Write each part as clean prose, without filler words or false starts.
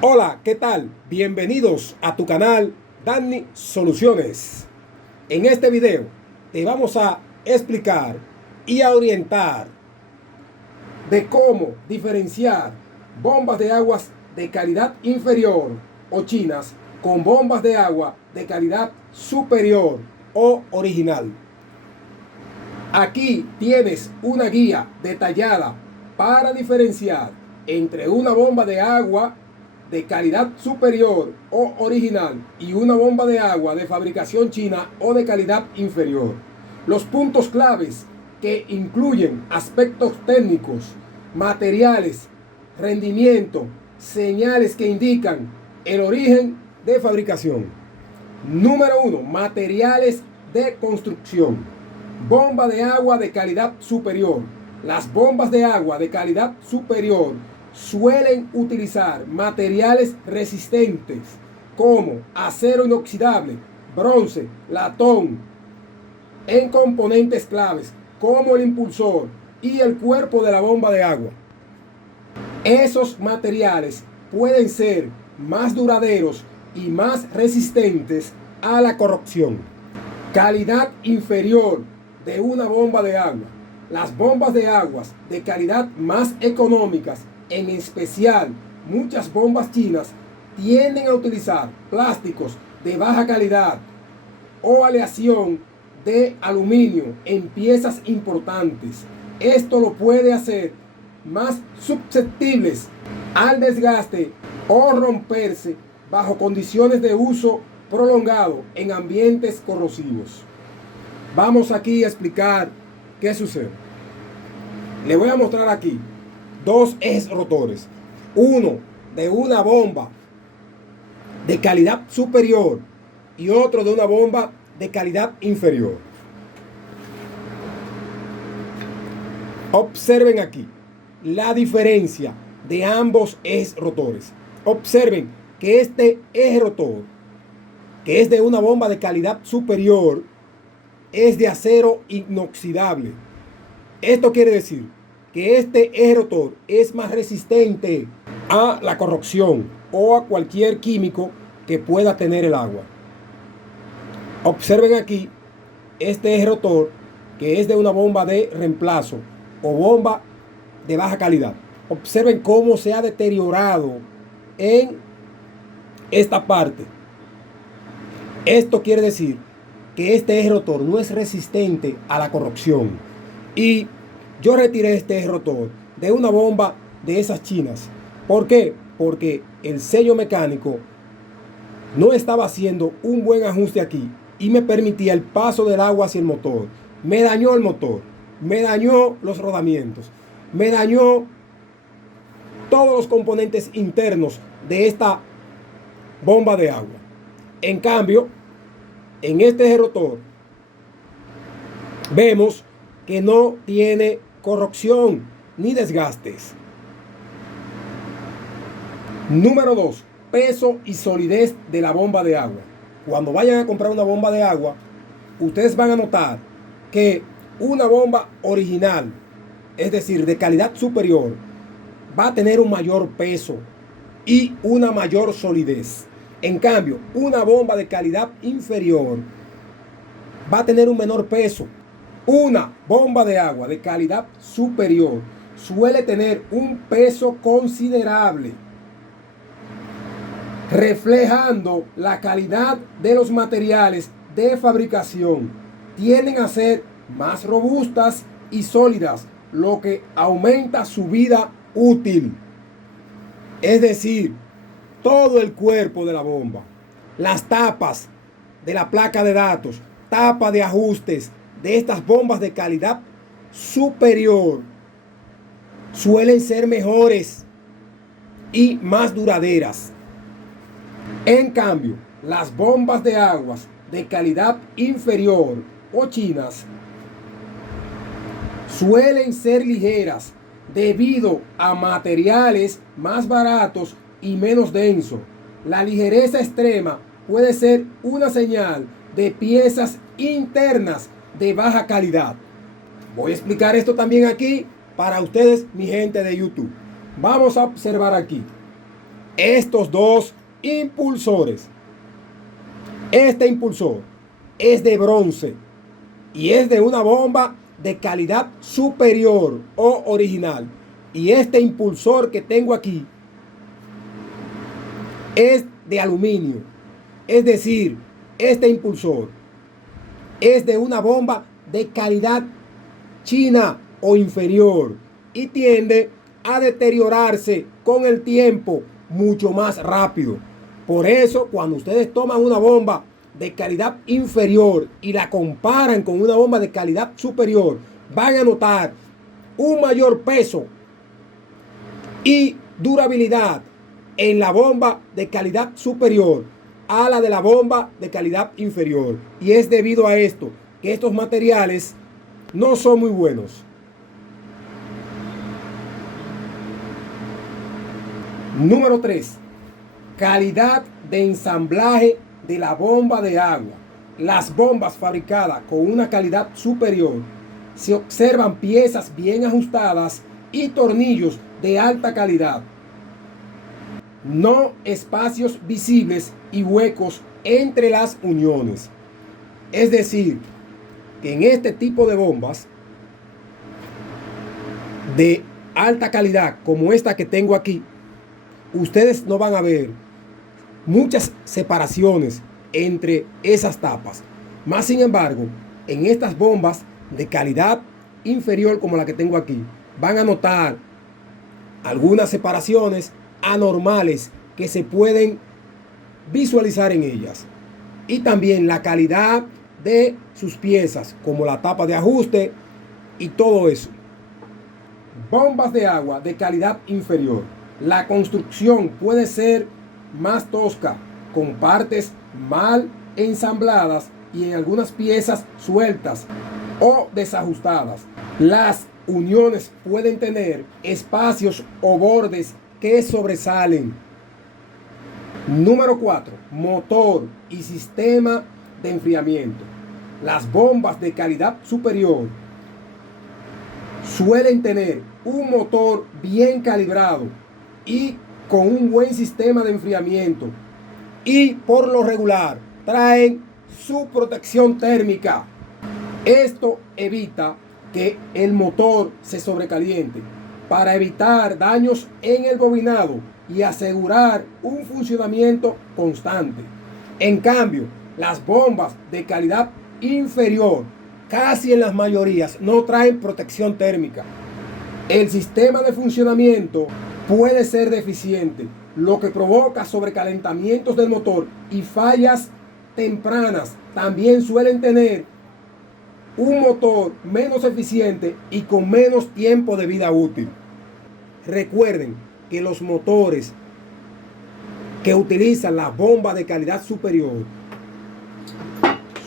Hola, ¿qué tal? Bienvenidos a tu canal Danny Soluciones. En este video te vamos a explicar y a orientar de cómo diferenciar bombas de aguas de calidad inferior o chinas con bombas de agua de calidad superior o original. Aquí tienes una guía detallada para diferenciar entre una bomba de agua de calidad superior o original y una bomba de agua de fabricación china o de calidad inferior. Los puntos claves que incluyen aspectos técnicos, materiales, rendimiento, señales que indican el origen de fabricación. Número 1. Materiales de construcción. Bomba de agua de calidad superior. Las bombas de agua de calidad superior suelen utilizar materiales resistentes como acero inoxidable, bronce, latón, en componentes claves como el impulsor y el cuerpo de la bomba de agua. Esos materiales pueden ser más duraderos y más resistentes a la corrosión. Calidad inferior de una bomba de agua. Las bombas de aguas de calidad más económicas, en especial muchas bombas chinas, tienden a utilizar plásticos de baja calidad o aleación de aluminio en piezas importantes. Esto lo puede hacer más susceptibles al desgaste o romperse bajo condiciones de uso prolongado en ambientes corrosivos. Vamos aquí a explicar qué sucede. Le voy a mostrar aquí dos ejes rotores. Uno de una bomba de calidad superior y otro de una bomba de calidad inferior. Observen aquí la diferencia de ambos ejes rotores. Observen que este eje rotor, que es de una bomba de calidad superior, es de acero inoxidable. Esto quiere decir que este eje rotor es más resistente a la corrosión o a cualquier químico que pueda tener el agua. Observen aquí este eje rotor, que es de una bomba de reemplazo o bomba de baja calidad. Observen cómo se ha deteriorado en esta parte. Esto quiere decir que este eje rotor no es resistente a la corrosión. Y yo retiré este eje rotor de una bomba de esas chinas. ¿Por qué? Porque el sello mecánico no estaba haciendo un buen ajuste aquí y me permitía el paso del agua hacia el motor. Me dañó el motor, me dañó los rodamientos, me dañó todos los componentes internos de esta bomba de agua. En cambio, en este eje rotor vemos que no tiene corrosión ni desgastes. Número 2. Peso y solidez de la bomba de agua. Cuando vayan a comprar una bomba de agua, ustedes van a notar que una bomba original, es decir, de calidad superior, va a tener un mayor peso y una mayor solidez. En cambio, una bomba de calidad inferior va a tener un menor peso. Una bomba de agua de calidad superior suele tener un peso considerable, reflejando la calidad de los materiales de fabricación. Tienden a ser más robustas y sólidas, lo que aumenta su vida útil. Es decir, todo el cuerpo de la bomba, las tapas de la placa de datos, tapa de ajustes de estas bombas de calidad superior suelen ser mejores y más duraderas. En cambio, las bombas de aguas de calidad inferior o chinas suelen ser ligeras debido a materiales más baratos y menos densos. La ligereza extrema puede ser una señal de piezas internas de baja calidad. Voy a explicar esto también aquí para ustedes, mi gente de YouTube. Vamos a observar aquí. estos dos impulsores. Este impulsor es de bronce y es de una bomba de calidad superior o original. Y este impulsor que tengo aquí es de aluminio. Es decir, este impulsor es de una bomba de calidad china o inferior y tiende a deteriorarse con el tiempo mucho más rápido. Por eso, cuando ustedes toman una bomba de calidad inferior y la comparan con una bomba de calidad superior, van a notar un mayor peso y durabilidad en la bomba de calidad superior a la de la bomba de calidad inferior. Y es debido a esto que estos materiales no son muy buenos. Número 3. Calidad de ensamblaje de la bomba de agua. Las bombas fabricadas con una calidad superior se observan piezas bien ajustadas y tornillos de alta calidad. No espacios visibles y huecos entre las uniones. Es decir, que en este tipo de bombas de alta calidad como esta que tengo aquí, ustedes no van a ver muchas separaciones entre esas tapas. Más sin embargo, en estas bombas de calidad inferior como la que tengo aquí, van a notar algunas separaciones anormales que se pueden visualizar en ellas. Y también la calidad de sus piezas, como la tapa de ajuste y todo eso. Bombas de agua de calidad inferior. La construcción puede ser más tosca, con partes mal ensambladas y en algunas piezas sueltas o desajustadas. Las uniones pueden tener espacios o bordes que sobresalen. Número 4. Motor y sistema de enfriamiento. Las bombas de calidad superior suelen tener un motor bien calibrado y con un buen sistema de enfriamiento, y por lo regular traen su protección térmica. Esto evita que el motor se sobrecaliente para evitar daños en el bobinado y asegurar un funcionamiento constante. En cambio, las bombas de calidad inferior, casi en las mayorías, no traen protección térmica. El sistema de funcionamiento puede ser deficiente, lo que provoca sobrecalentamientos del motor y fallas tempranas. También suelen tener un motor menos eficiente y con menos tiempo de vida útil. Recuerden que los motores que utilizan las bombas de calidad superior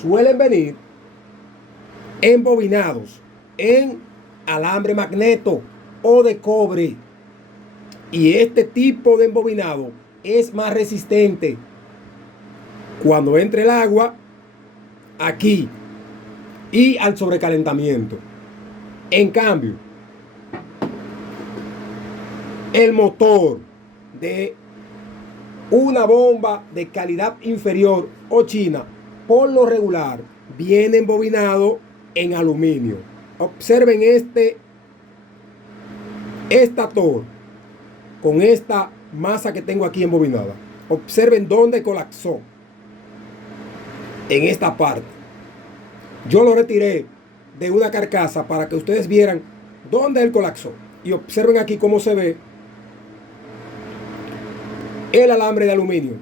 suelen venir embobinados en alambre magneto o de cobre. Y este tipo de embobinado es más resistente cuando entre el agua aquí y al sobrecalentamiento. En cambio, el motor de una bomba de calidad inferior o china, por lo regular, viene embobinado en aluminio. Observen este estator con esta masa que tengo aquí embobinada. Observen dónde colapsó. En esta parte. Yo lo retiré de una carcasa para que ustedes vieran dónde él colapsó. Y observen aquí cómo se ve el alambre de aluminio.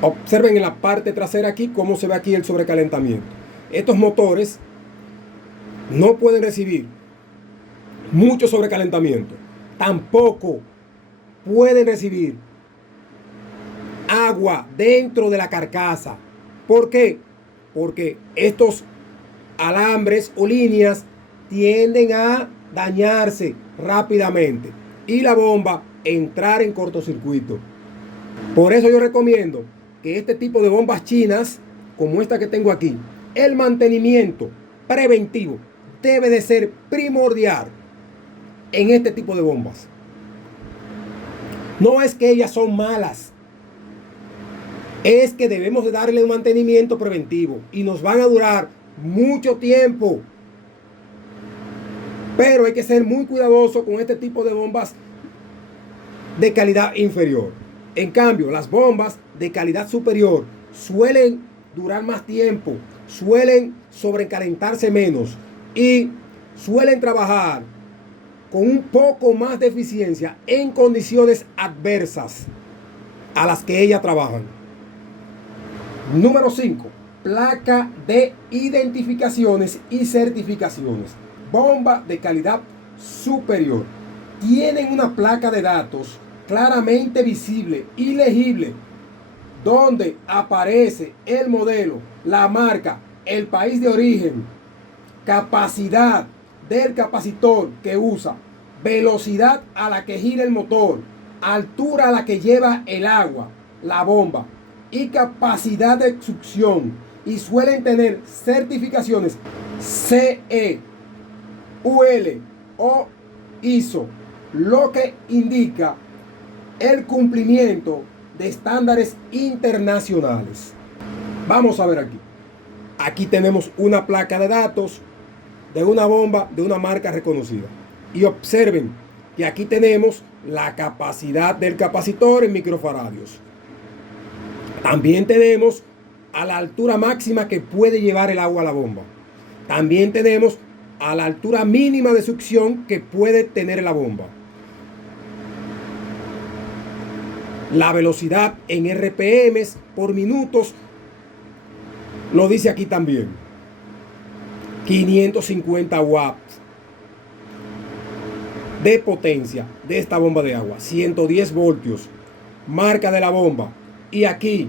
Observen en la parte trasera aquí cómo se ve aquí el sobrecalentamiento. Estos motores no pueden recibir mucho sobrecalentamiento. Tampoco pueden recibir agua dentro de la carcasa. ¿Por qué? Porque estos alambres o líneas tienden a dañarse rápidamente y la bomba entrar en cortocircuito. Por eso yo recomiendo que este tipo de bombas chinas, como esta que tengo aquí, el mantenimiento preventivo debe de ser primordial. en este tipo de bombas. No es que ellas son malas, es que debemos de darle un mantenimiento preventivo y nos van a durar mucho tiempo. Pero hay que ser muy cuidadoso con este tipo de bombas de calidad inferior. En cambio, las bombas de calidad superior suelen durar más tiempo, suelen sobrecalentarse menos y suelen trabajar con un poco más de eficiencia en condiciones adversas a las que ellas trabajan. Número 5. Placa de identificaciones y certificaciones. Bomba de calidad superior. Tienen una placa de datos claramente visible y legible, donde aparece el modelo, la marca, el país de origen, capacidad del capacitor que usa, velocidad a la que gira el motor, altura a la que lleva el agua, la bomba y capacidad de succión, y suelen tener certificaciones CE, UL o ISO, lo que indica el cumplimiento de estándares internacionales. Vamos a ver aquí. Aquí tenemos una placa de datos de una bomba de una marca reconocida. Y observen que aquí tenemos la capacidad del capacitor en microfaradios. También tenemos a la altura máxima que puede llevar el agua a la bomba. También tenemos a la altura mínima de succión que puede tener la bomba. La velocidad en RPM por minutos lo dice aquí también. 550 watts de potencia de esta bomba de agua. 110 voltios. Marca de la bomba. Y aquí,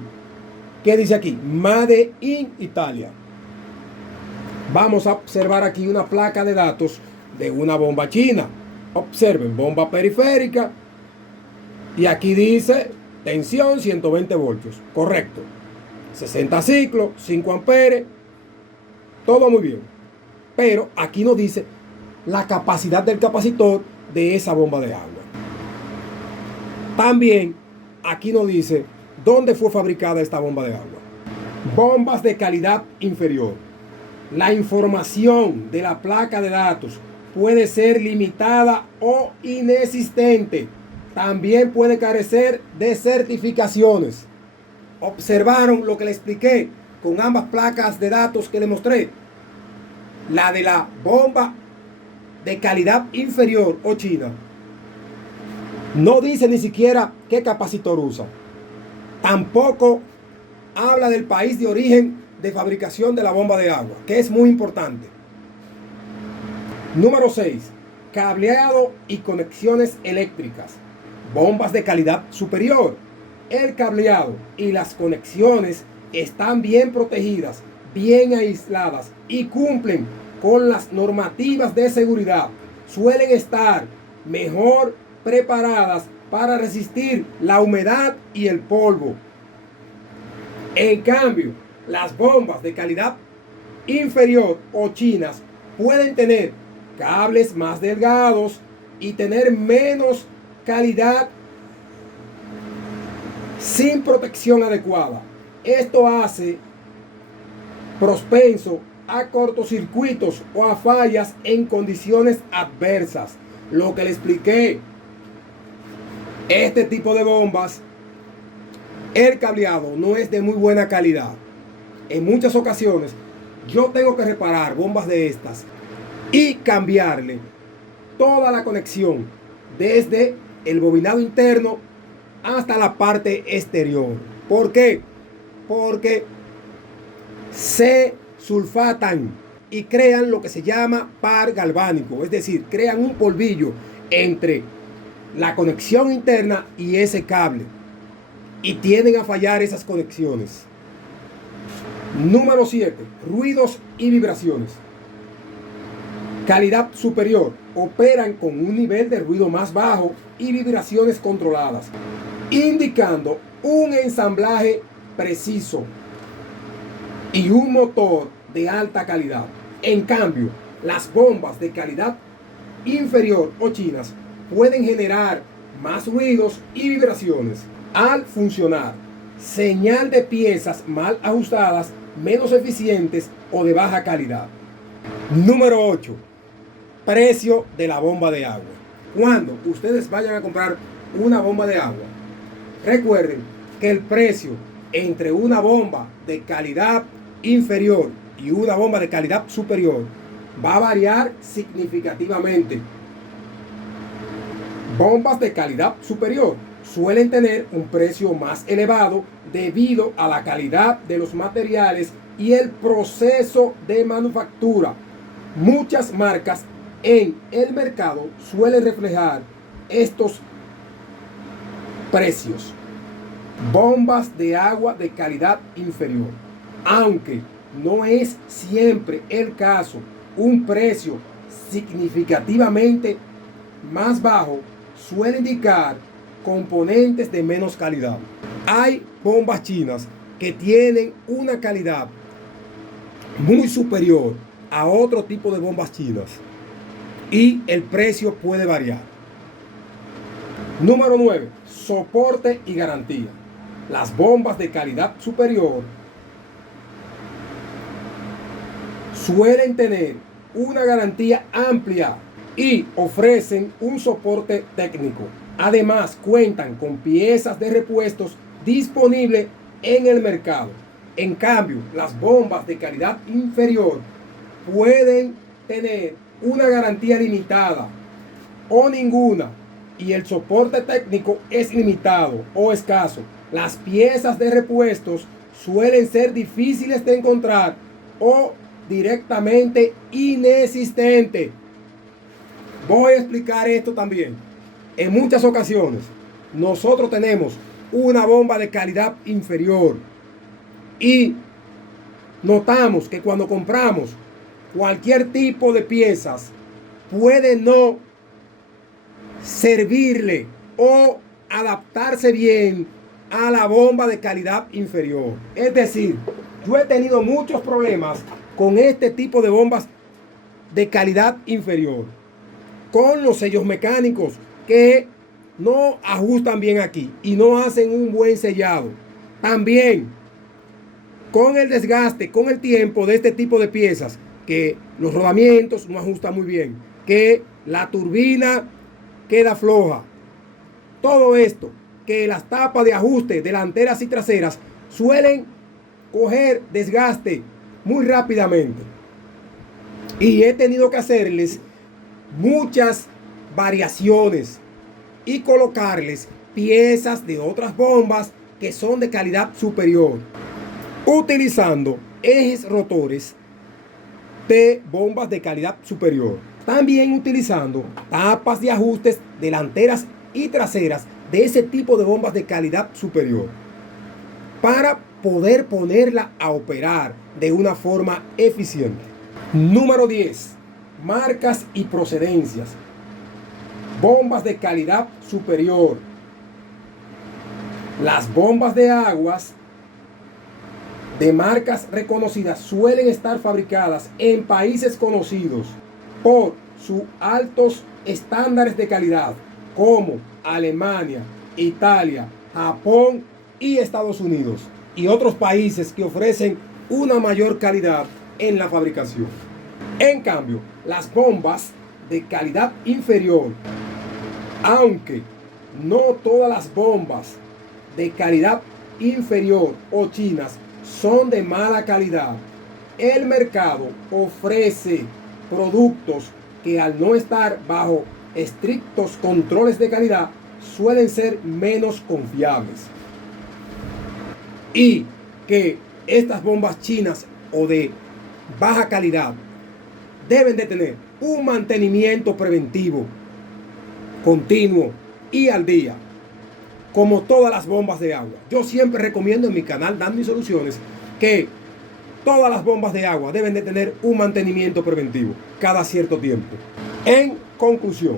¿qué dice aquí? Made in Italia. Vamos a observar aquí una placa de datos de una bomba china. Observen, bomba periférica. Y aquí dice tensión 120 voltios. Correcto. 60 ciclos, 5 amperes. Todo muy bien. Pero aquí nos dice la capacidad del capacitor de esa bomba de agua. También aquí nos dice dónde fue fabricada esta bomba de agua. Bombas de calidad inferior. La información de la placa de datos puede ser limitada o inexistente. También puede carecer de certificaciones. ¿Observaron lo que le expliqué con ambas placas de datos que le mostré? La de la bomba de calidad inferior o china no dice ni siquiera qué capacitor usa. Tampoco habla del país de origen de fabricación de la bomba de agua, que es muy importante. Número 6. Cableado y conexiones eléctricas. Bombas de calidad superior. El cableado y las conexiones están bien protegidas, bien aisladas y cumplen con las normativas de seguridad. Suelen estar mejor preparadas para resistir la humedad y el polvo. En cambio, las bombas de calidad inferior o chinas pueden tener cables más delgados y tener menos calidad sin protección adecuada. Esto hace propenso a cortocircuitos o a fallas en condiciones adversas. Lo que le expliqué, este tipo de bombas, el cableado no es de muy buena calidad. En muchas ocasiones yo tengo que reparar bombas de estas y cambiarle toda la conexión desde el bobinado interno hasta la parte exterior. ¿Por qué? Porque se sulfatan y crean lo que se llama par galvánico, es decir, crean un polvillo entre la conexión interna y ese cable y tienden a fallar esas conexiones. Número 7. Ruidos y vibraciones. Calidad superior. Operan con un nivel de ruido más bajo y vibraciones controladas, indicando un ensamblaje preciso y un motor de alta calidad. En cambio, las bombas de calidad inferior o chinas pueden generar más ruidos y vibraciones al funcionar. Señal de piezas mal ajustadas, menos eficientes o de baja calidad. Número 8. Precio de la bomba de agua. Cuando ustedes vayan a comprar una bomba de agua, recuerden que el precio entre una bomba de calidad inferior y una bomba de calidad superior va a variar significativamente. Bombas de calidad superior suelen tener un precio más elevado debido a la calidad de los materiales y el proceso de manufactura. Muchas marcas en el mercado suelen reflejar estos precios. Bombas de agua de calidad inferior. Aunque no es siempre el caso, un precio significativamente más bajo suele indicar componentes de menos calidad. Hay bombas chinas que tienen una calidad muy superior a otro tipo de bombas chinas y el precio puede variar. Número 9. Soporte y garantía. Las bombas de calidad superior suelen tener una garantía amplia y ofrecen un soporte técnico. Además, cuentan con piezas de repuestos disponibles en el mercado. En cambio, las bombas de calidad inferior pueden tener una garantía limitada o ninguna y el soporte técnico es limitado o escaso. Las piezas de repuestos suelen ser difíciles de encontrar o directamente inexistentes. Voy a explicar esto también. En muchas ocasiones nosotros tenemos una bomba de calidad inferior y notamos que cuando compramos cualquier tipo de piezas puede no servirle o adaptarse bien a la bomba de calidad inferior. Es decir, yo he tenido muchos problemas con este tipo de bombas de calidad inferior, con los sellos mecánicos que no ajustan bien aquí y no hacen un buen sellado. También con el desgaste, con el tiempo de este tipo de piezas, que los rodamientos no ajustan muy bien, que la turbina queda floja. Todo esto, que las tapas de ajuste delanteras y traseras suelen coger desgaste muy rápidamente. Y he tenido que hacerles muchas variaciones y colocarles piezas de otras bombas que son de calidad superior, utilizando ejes rotores de bombas de calidad superior. También utilizando tapas de ajustes delanteras y traseras de ese tipo de bombas de calidad superior para poder ponerla a operar de una forma eficiente. Número 10. Marcas y procedencias. Bombas de calidad superior. Las bombas de aguas de marcas reconocidas suelen estar fabricadas en países conocidos por sus altos estándares de calidad, como Alemania, Italia, Japón y Estados Unidos, y otros países que ofrecen una mayor calidad en la fabricación. En cambio, las bombas de calidad inferior, aunque no todas las bombas de calidad inferior o chinas son de mala calidad, el mercado ofrece productos que al no estar bajo estrictos controles de calidad suelen ser menos confiables, y que estas bombas chinas o de baja calidad deben de tener un mantenimiento preventivo continuo y al día, como todas las bombas de agua. Yo siempre recomiendo en mi canal Dando Soluciones que todas las bombas de agua deben de tener un mantenimiento preventivo cada cierto tiempo. En conclusión,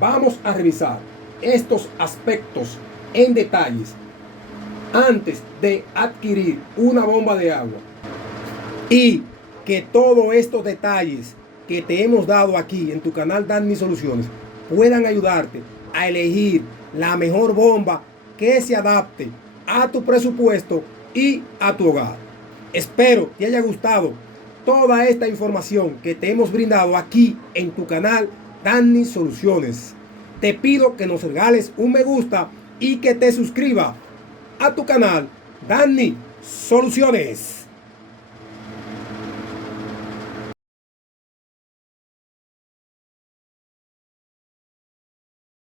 vamos a revisar estos aspectos en detalles antes de adquirir una bomba de agua, y que todos estos detalles que te hemos dado aquí en tu canal Danny Soluciones puedan ayudarte a elegir la mejor bomba que se adapte a tu presupuesto y a tu hogar. Espero te haya gustado toda esta información que te hemos brindado aquí en tu canal Danny Soluciones. Te pido que nos regales un me gusta y que te suscribas a tu canal Danny Soluciones.